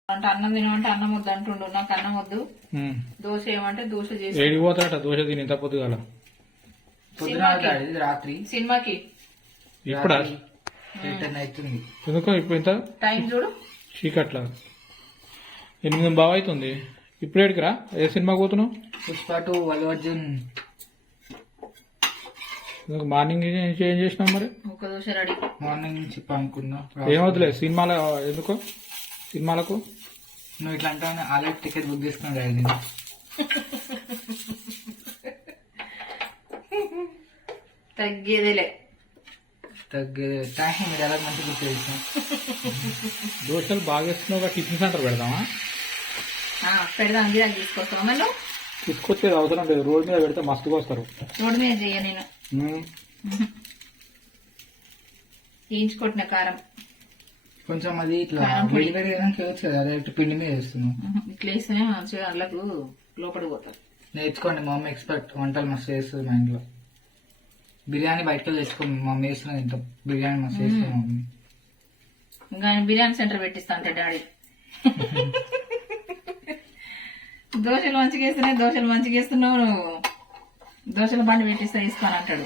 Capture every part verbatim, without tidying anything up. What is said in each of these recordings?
అంటే అన్నం తినమంటే అన్నం వద్దు అంటుండు. నాకు అన్నం వద్దు, దోశ ఏమంటే దోశ చేసి ఏడికి పోతాడట దోశ తిని ఇంత పొద్దుగాల రాత్రి సినిమాకి. ఇప్పుడు అవుతుంది ఎందుకో ఇప్పుడు ఇంత టైం చూడు చీకట్లా ఎనిమిది బాగా అవుతుంది. ఇప్పుడు ఏడికిరా ఏ సినిమాకి పోతున్నావు? పుష్ప టూ అల్లు అర్జున్. మార్నింగ్ ఏం చేసినావు మరి? ఒక దోశ రెడీ. మార్నింగ్ నుంచి పనుకున్నా. ఏమవుతులే సినిమాల ఎందుకో సినిమాలకు నువ్వు ఇట్లా అంటే ఆల్రెడీ టికెట్ బుక్ చేసుకున్నావు కదా. తగ్గేదిలే తగ్గేది. థ్యాంక్స్ మీరు ఎలా మంచి గుర్తు చేసిన. దోశలు బాగా వేస్తున్నావు. టిఫిన్ సెంటర్ పెడదామా? పెడదాం. గిరాకి తీసుకొస్తాం. మళ్ళీ తీసుకొచ్చేది అవసరం లేదు, రోడ్ మీద పెడితే మస్తుగా వస్తారు. రోడ్ మీద చెయ్య నేను వేయించుకొట్టిన కారం కొంచెం అది ఇట్లా వేడి వేడి చేయొచ్చు కదా, డైరెక్ట్ పిండి మీద వేస్తున్నాం. ఇట్లా వేస్తేనే మంచిగా అల్లకు లోపలికి పోతారు. నేర్చుకోండి, మా మమ్మీ ఎక్స్పర్ట్, వంటలు మస్తు చేస్తుంది మా ఇంట్లో. బిర్యానీ బయటకు తెచ్చుకోండి, మా మమ్మీ వేస్తున్నా తింటాం. బిర్యానీ మస్తు చేస్తుంది మమ్మీ. ఇంకా బిర్యానీ సెంటర్ పెట్టిస్తా అంటే డాడీ. దోశలు మంచిగా వేస్తున్నాయి, దోశలు మంచిగా వేస్తున్నావు నువ్వు, దోశల బండి పెట్టిస్తా ఇస్తాను అంటాడు.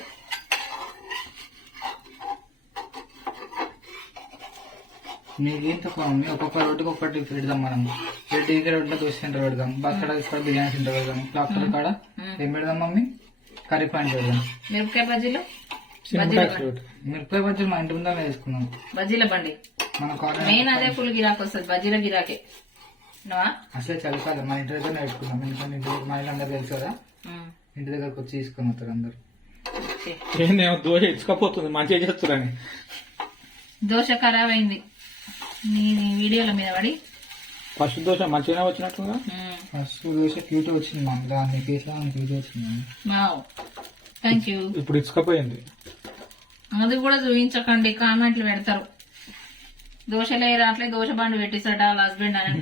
నీకేం తక్కువ మమ్మీ, ఒక్కొక్క రోడ్డుకి ఒక్కటి పెడదాం. మనం రెడ్డి రోడ్లో దోశ సెంటర్ పెడదాం, బాక్కడ తీసుకొని బిర్యానీ సెంటర్ పెడదాం, డాక్టర్ కాడ ఏం పెడదాం మమ్మీ? కర్రీ పాయింట్ పెడదాం. మిరపకాయ బజ్జీలు మిరపకాయ బజ్జీలు మా ఇంటి ముందా వేసుకున్నాం. బజ్జీల బండి మన మెయిన్ అదే ఫుల్ గిరాకీ వస్తుంది, బజ్జీల గిరాకే. అసలే చదువుకోవాలి, మా ఇంటి దగ్గర నేర్చుకున్నాం. ఎందుకంటే ఇంటి దగ్గర మా ఇల్లు అందరు తెలుసు కదా, ఇంటి దగ్గరకు వచ్చి తీసుకొని వస్తారు అందరు. ఏందేమో దోశ ఇచ్చుకపోతుంది మంచిగా చేస్తున్నాను. దోశ ఖరాబ్ అయింది నీ వీడియోల మీద పడి. ఫస్ట్ దోశ మంచిగా వచ్చినట్టుగా. ఫస్ట్ దోశ క్యూట్ వచ్చింది మా దాన్ని కేసా క్యూట్ వచ్చింది. Thank you. ఇప్పుడు ఇచ్చుకపోయింది. అది కూడా చూపించకండి, కామెంట్లు పెడతారు. దోశలే రాట్లే, దోశ బండి పెట్టిస్తాడ వాళ్ళ హస్బెండ్ అని.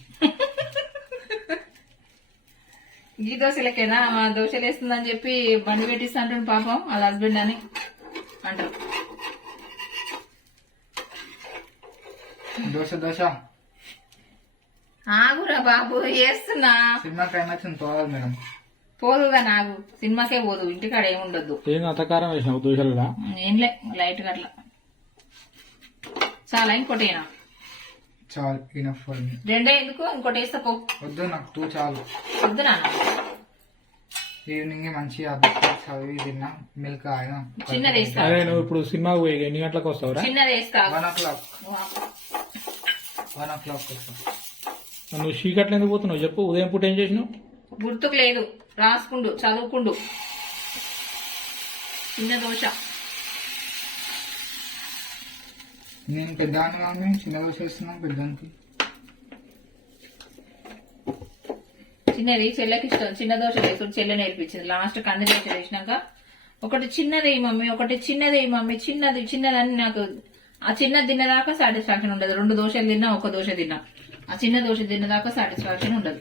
ఈ దోశలకేనా మా దోశలు వేస్తుందని చెప్పి బండి పెట్టిస్తా అంటాడు పాపం వాళ్ళ హస్బెండ్ అని అంటారు. దోశ దోశ ఆగురా బాబు వేస్తున్నా. సినిమా టైం అవుతుంది, పోవాలి మేడం. పోదుగా నాకు సినిమాకే పోదు, ఇంటికాడ ఏముండద్దు. ఏం అంతకారం వేసినావు దోశలు? ఏంలే లైట్ గా అట్లా. చాలా ఇంకోటి చాలు, ఇనఫ్ ఫర్ మీ. రెండే ఎందుకు, ఇంకోటి వేస్తా పో. వద్దు నాకు టూ చాలు. వద్దు నాన్న. ఈవినింగ్ మంచిగా బిస్కెట్ చదివి తిన్నా, మిల్క్ ఆయన. చిన్నది వేస్తా. అదే నువ్వు ఇప్పుడు సినిమాకి పోయి ఎన్ని గంటలకు వస్తావురా? చిన్నది వేస్తా. One o'clock one o'clock వస్తా. నువ్వు చీకట్లు ఎందుకు పోతున్నావు చెప్పు? ఉదయం పూట ఏం చేసినావు? గుర్తుకు లేదు, రాసుకుండు చదువుకుండు. చిన్న దోశ. నేను పెద్దాన్ని మమ్మీ చిన్న దోశ వేస్తున్నాను పెద్దానికి. చిన్నది చెల్లెకి ఇష్టం, చిన్న దోశ వేసుడు చెల్లె నేర్పించింది. లాస్ట్ కంది దోశ వేసినాక ఒకటి చిన్నది మమ్మీ, ఒకటి చిన్నది మమ్మీ, చిన్నది చిన్నది అని నాకు ఆ చిన్నది తిన్నదాకా సాటిస్ఫాక్షన్ ఉండదు. రెండు దోశలు తిన్నా, ఒక దోశ తిన్నా, ఆ చిన్న దోశ తిన్నదాకా సాటిస్ఫాక్షన్ ఉండదు.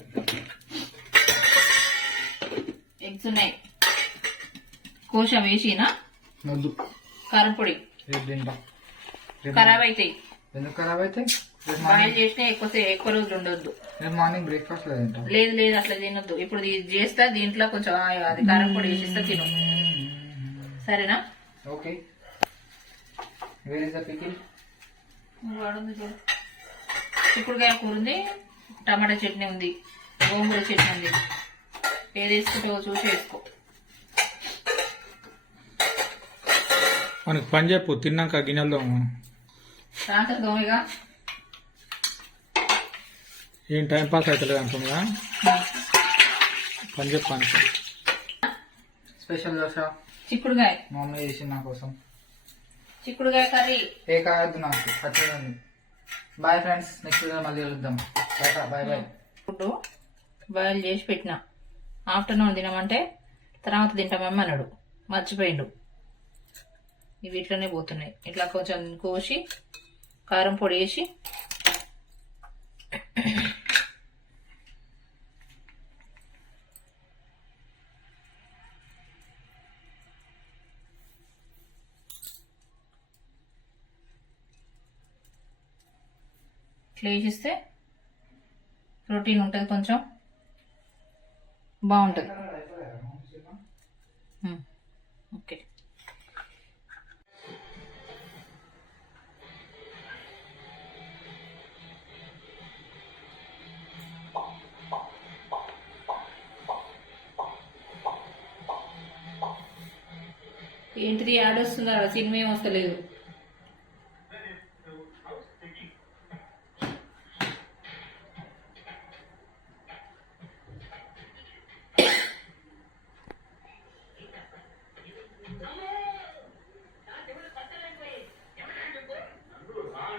ఎగ్స్ ఉన్నాయి, కోశ వేసినా వద్దు కారపొడి రేపు తింటా. ఖరాబ్ అవుతాయి. ఎందుకు ఖరాబ్ అయితే? బాయిల్ చేసినా ఎక్కువ ఎక్కువ రోజులు ఉండొద్దు. రేపు మార్నింగ్ బ్రేక్ఫాస్ట్ లో తింటా. లేదు లేదు అట్లా తినొద్దు. ఇప్పుడు ఇది చేస్తా, దీంట్లో కొంచెం అది కారపొడి వేసిస్తా, తిను. సరేనా? Okay. Where is the pickle? చిక్కుడుకాయ కూర ఉంది, టమాటా చట్నీ ఉంది, గోంగూర చట్నీ ఉంది. ఏది వేసుకుంటావో చూసి వేసుకో. మనకి పని చెప్పు, తిన్నాక గిన్నెలు రాత్రి దోమగా ఏం టైం పాస్ అవుతలేదు అనుకుందా? పని చెప్పాను. స్పెషల్ దోశ చిక్కుడుకాయ మా మమ్మీ చేసి నా కోసం. చిక్కుడుకాయ కర్రీ. ఏ కావద్దు నాకు, పచ్చడి. బాయ్ ఫ్రెండ్స్, నెక్స్ట్ వీడియో మళ్ళీ కలుద్దాం. Bye bye. ఫుడ్ బాయిల్ చేసి పెట్టిన, ఆఫ్టర్నూన్ తినమంటే తర్వాత తింటామేమో అన్నాడు, మర్చిపోయిండు. ఇవి ఇట్లనే పోతున్నాయి. ఇట్లా కొంచెం కోసి కారం పొడి వేసి ఇట్లా వేసిస్తే ప్రోటీన్ ఉంటుంది కొంచెం బాగుంటుంది. Um, okay. ఏంటిది యాడ్ వస్తుందా? సినిమా ఏం వస్తలేదు.